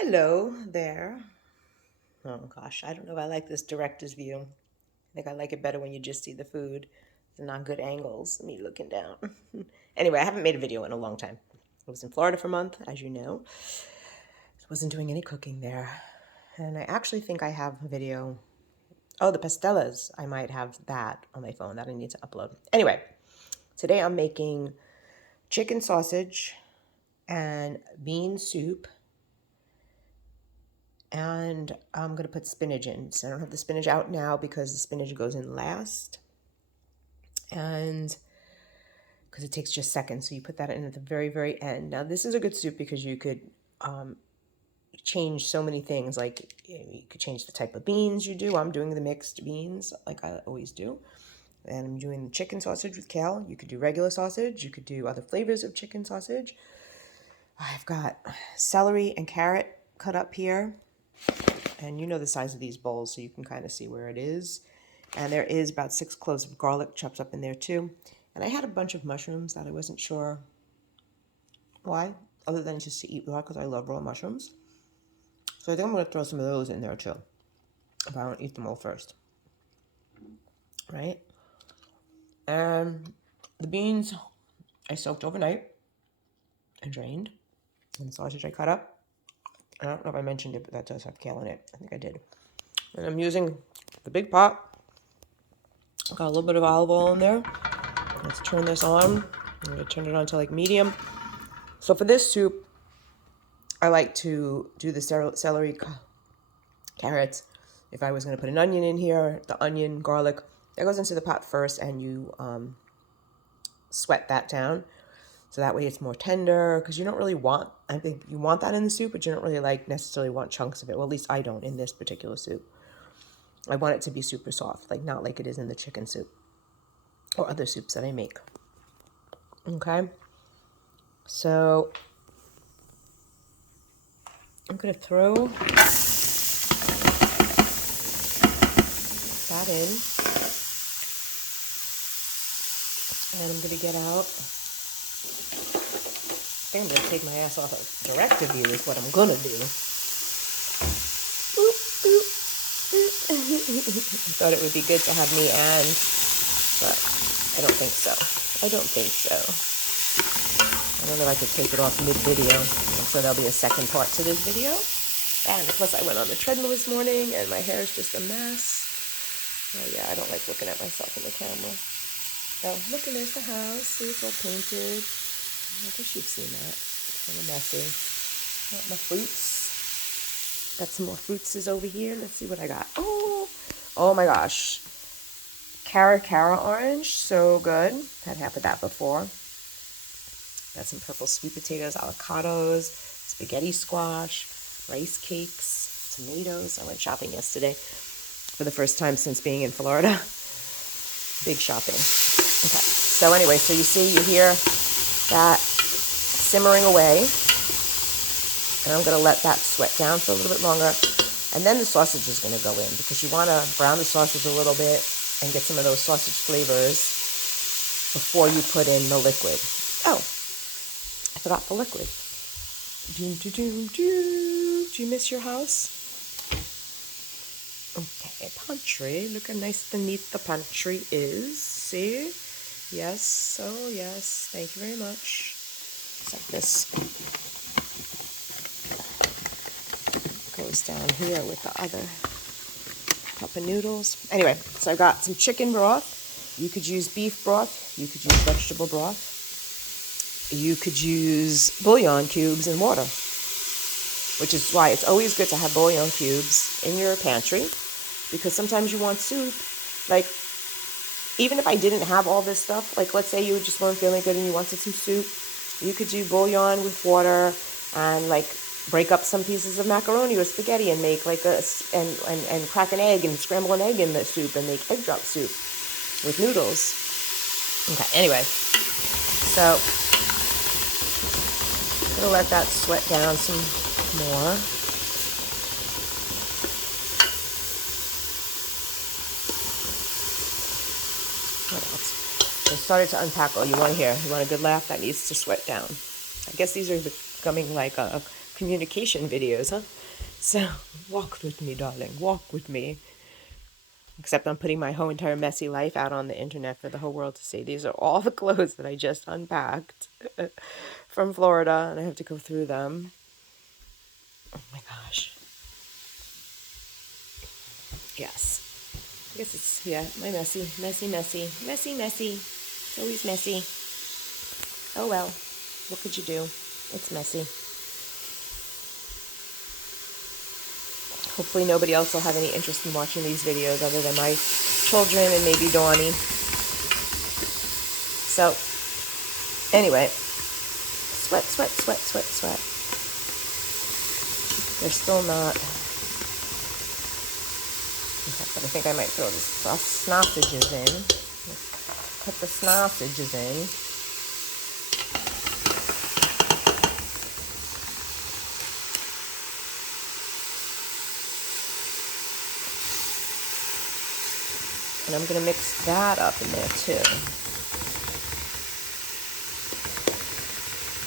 Hello there. Oh gosh, I don't know if I like this director's view. I think I like it better when you just see the food. The not good angles, me looking down. Anyway, I haven't made a video in a long time. I was in Florida for a month, as you know. Wasn't doing any cooking there. And I actually think I have a video. Oh, the pastellas. I might have that on my phone that I need to upload. Anyway, today I'm making chicken sausage and bean soup. And I'm going to put spinach in. So I don't have the spinach out now because the spinach goes in last. And because it takes just seconds. So you put that in at the very, very end. Now, this is a good soup because you could change so many things. Like you could change the type of beans you do. I'm doing the mixed beans like I always do. And I'm doing the chicken sausage with kale. You could do regular sausage. You could do other flavors of chicken sausage. I've got celery and carrot cut up here. And you know the size of these bowls, so you can kind of see where it is. And there is about 6 cloves of garlic chopped up in there too. And I had a bunch of mushrooms that I wasn't sure why, other than just to eat raw, because I love raw mushrooms. So I think I'm going to throw some of those in there too, if I don't eat them all first. Right? And the beans I soaked overnight and drained. And the sausage I cut up. I don't know if I mentioned it, but that does have kale in it. I think I did. And I'm using the big pot. Got a little bit of olive oil in there. Let's turn this on. I'm going to turn it on to like medium. So for this soup, I like to do the celery, carrots. If I was going to put an onion in here, the onion, garlic, that goes into the pot first, and you sweat that down. So that way it's more tender, because you don't really want, I think you want that in the soup, but you don't really necessarily want chunks of it. Well, at least I don't in this particular soup. I want it to be super soft, like not like it is in the chicken soup or other soups that I make. Okay. So I'm going to throw that in. And I'm going to get out. I think I'm going to take my ass off of director view is what I'm going to do. I thought it would be good to have me but I don't think so. I don't know if I could take it off mid-video. So there'll be a second part to this video. And plus I went on the treadmill this morning and my hair is just a mess. Oh yeah, I don't like looking at myself in the camera. Oh, look, and there's the house. See, it's all painted. I guess you've seen that. It's kind of messy. Got my fruits. Got some more fruitses over here. Let's see what I got. Oh my gosh. Cara orange. So good. Had half of that before. Got some purple sweet potatoes, avocados, spaghetti squash, rice cakes, tomatoes. I went shopping yesterday for the first time since being in Florida. Big shopping. Okay. So anyway, so you hear that simmering away. And I'm going to let that sweat down for a little bit longer. And then the sausage is going to go in because you want to brown the sausage a little bit and get some of those sausage flavors before you put in the liquid. Oh, I forgot the liquid. Do you miss your house? Okay, pantry. Look how nice and neat the pantry is. See? Yes, oh yes. Thank you very much. It's like this goes down here with the other cup of noodles. Anyway, so I've got some chicken broth. You could use beef broth. You could use vegetable broth. You could use bouillon cubes and water, which is why it's always good to have bouillon cubes in your pantry, because sometimes you want soup. Like, even if I didn't have all this stuff, like let's say you just weren't feeling good and you wanted some soup, you could do bouillon with water and like break up some pieces of macaroni or spaghetti and make like and crack an egg and scramble an egg in the soup and make egg drop soup with noodles. Okay, anyway, so I'm gonna let that sweat down some more. What else? I started to unpack. Oh, you want to hear? You want a good laugh? That needs to sweat down. I guess these are becoming like a communication videos, huh? So, walk with me, darling. Walk with me. Except I'm putting my whole entire messy life out on the internet for the whole world to see. These are all the clothes that I just unpacked from Florida, and I have to go through them. Oh my gosh. Yes. I guess it's, yeah, my messy. It's always messy. Oh well. What could you do? It's messy. Hopefully nobody else will have any interest in watching these videos other than my children and maybe Dawnie. So, anyway. Sweat. They're still not... But I think I might throw the sausages in. Put the sausages in. And I'm going to mix that up in there too.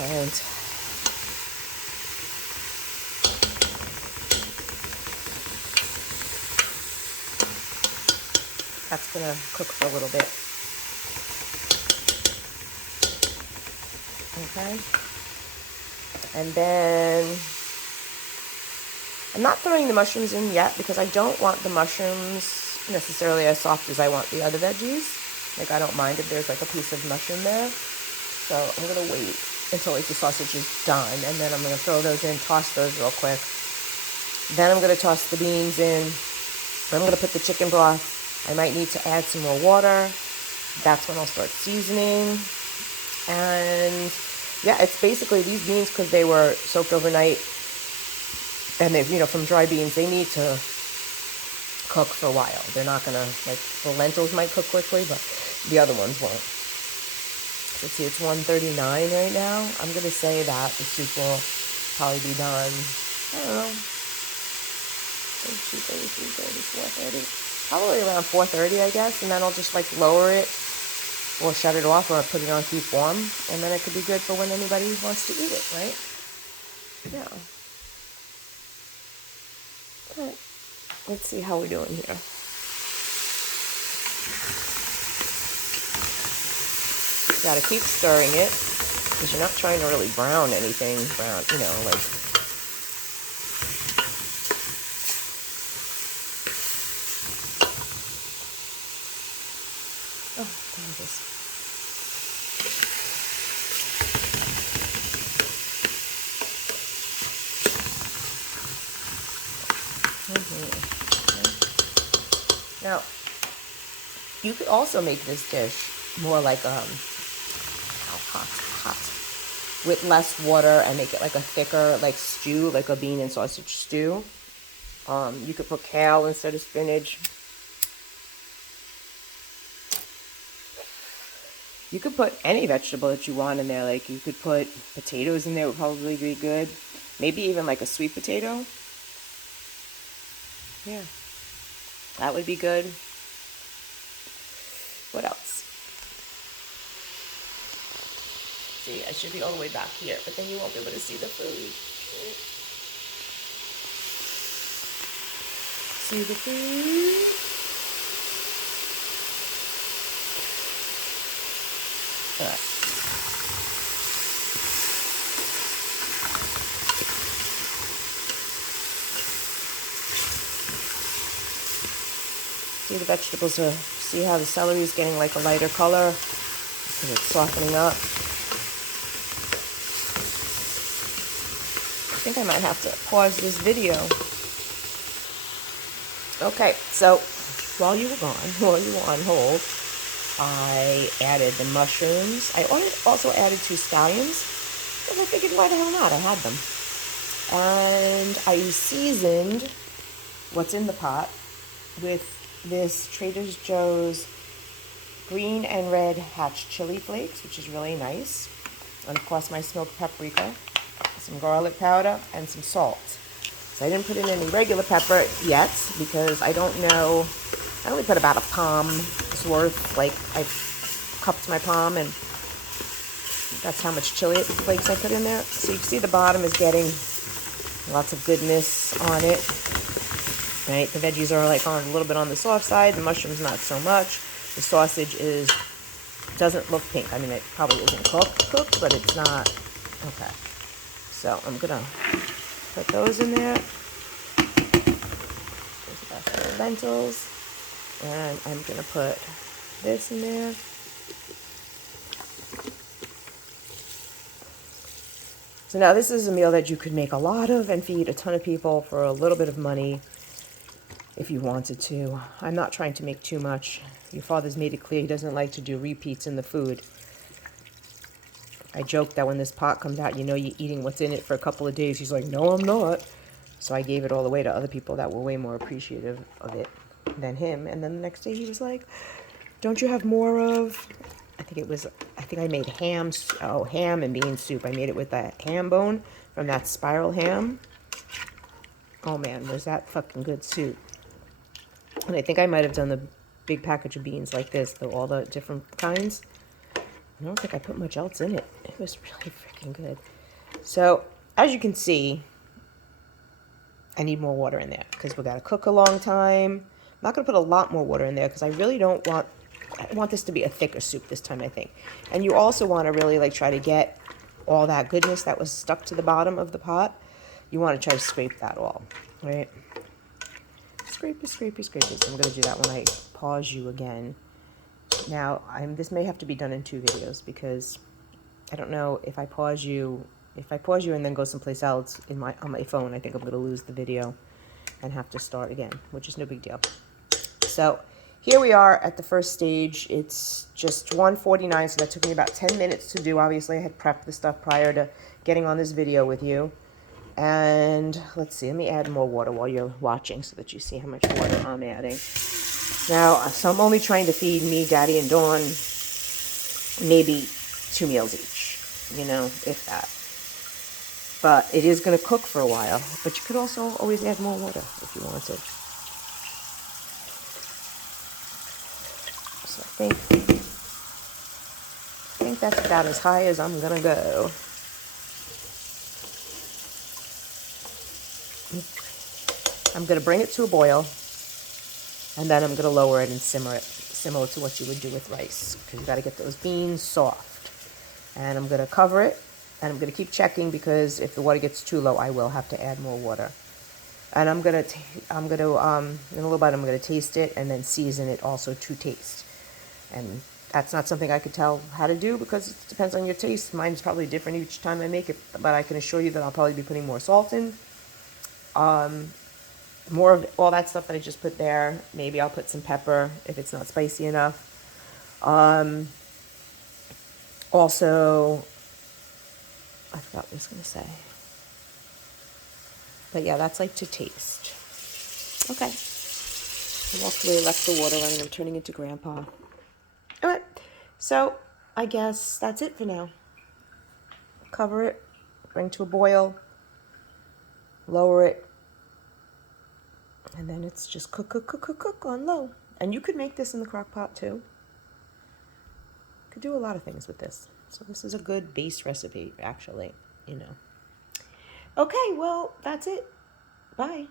And that's going to cook for a little bit. Okay. And then I'm not throwing the mushrooms in yet because I don't want the mushrooms necessarily as soft as I want the other veggies. Like, I don't mind if there's like a piece of mushroom there. So I'm going to wait until like the sausage is done, and then I'm going to throw those in, toss those real quick. Then I'm going to toss the beans in. I'm going to put the chicken broth. I might need to add some more water. That's when I'll start seasoning. And yeah, it's basically these beans, because they were soaked overnight and they, from dry beans, they need to cook for a while. They're not gonna, like, the lentils might cook quickly, but the other ones won't. So see, it's 1:39 right now. I'm gonna say that the soup will probably be done, I don't know, 2:30, 3:30, 4:30, probably around 4:30, I guess, and then I'll just like lower it or shut it off or put it on keep warm, and then it could be good for when anybody wants to eat it, right? Yeah. All right. Let's see how we're doing here. You gotta keep stirring it because you're not trying to really brown anything. Like. Oh, there it is. Now, you could also make this dish more like hot, with less water, and make it like a thicker, like stew, like a bean and sausage stew. You could put kale instead of spinach. You could put any vegetable that you want in there. Like, you could put potatoes in there, would probably be good. Maybe even like a sweet potato. Yeah. That would be good. What else? See, I should be all the way back here, but then you won't be able to see the food. See the food? All right. See, the vegetables are, see how the celery is getting like a lighter color because it's softening up. I think I might have to pause this video. Okay, so while you were on hold, I added the mushrooms. I also added 2 scallions because I figured, why the hell not? I had them. And I seasoned what's in the pot with this Trader Joe's green and red hatch chili flakes, which is really nice. And of course my smoked paprika, some garlic powder, and some salt. So I didn't put in any regular pepper yet because I don't know. I only put about a palm's worth. Like, I cupped my palm, and that's how much chili flakes I put in there. So you can see the bottom is getting Lots of goodness on it. Right, the veggies are like on a little bit on the soft side. The mushrooms not so much. The sausage doesn't look pink. I mean, it probably isn't cooked, but it's not. Okay, so I'm gonna put those in there. There's the basket of lentils, and I'm gonna put this in there. So now this is a meal that you could make a lot of and feed a ton of people for a little bit of money if you wanted to. I'm not trying to make too much. Your father's made it clear he doesn't like to do repeats in the food. I joked that when this pot comes out, you know you're eating what's in it for a couple of days. He's like, no, I'm not. So I gave it all away to other people that were way more appreciative of it than him. And then the next day he was like, don't you have more of... I think I made ham and bean soup. I made it with that ham bone from that spiral ham. Oh man, was that fucking good soup. And I think I might have done the big package of beans like this, though, all the different kinds. I don't think I put much else in it. It was really freaking good. So, as you can see, I need more water in there because we got to cook a long time. I'm not going to put a lot more water in there because I really don't want... I want this to be a thicker soup this time, I think. And you also want to really like try to get all that goodness that was stuck to the bottom of the pot. You want to try to scrape that all, right? Scrapey, scrapey, scrapey. So I'm going to do that when I pause you again. Now, this may have to be done in 2 videos because I don't know if I pause you. If I pause you and then go someplace else on my phone, I think I'm going to lose the video and have to start again, which is no big deal. So here we are at the first stage. It's just 1:49, so that took me about 10 minutes to do. Obviously, I had prepped the stuff prior to getting on this video with you. And let's see, let me add more water while you're watching so that you see how much water I'm adding. Now, so I'm only trying to feed me, Daddy, and Dawn maybe 2 meals each, you know, if that. But it is going to cook for a while. But you could also always add more water if you wanted. So I think that's about as high as I'm going to go. I'm going to bring it to a boil, and then I'm going to lower it and simmer it, similar to what you would do with rice, because you got to get those beans soft. And I'm going to cover it, and I'm going to keep checking, because if the water gets too low, I will have to add more water. And in a little bit, I'm going to taste it and then season it also to taste. And that's not something I could tell how to do because it depends on your taste. Mine's probably different each time I make it, but I can assure you that I'll probably be putting more salt in. More of all that stuff that I just put there. Maybe I'll put some pepper if it's not spicy enough. Also, I forgot what I was going to say. But yeah, that's like to taste. Okay. I walked away, left the water running. I'm turning into Grandpa. All right. So I guess that's it for now. Cover it, bring to a boil, lower it, and then it's just cook on low. And you could make this in the crock pot too. Could do a lot of things with this. So this is a good base recipe, actually, you know. Okay, well, that's it. Bye.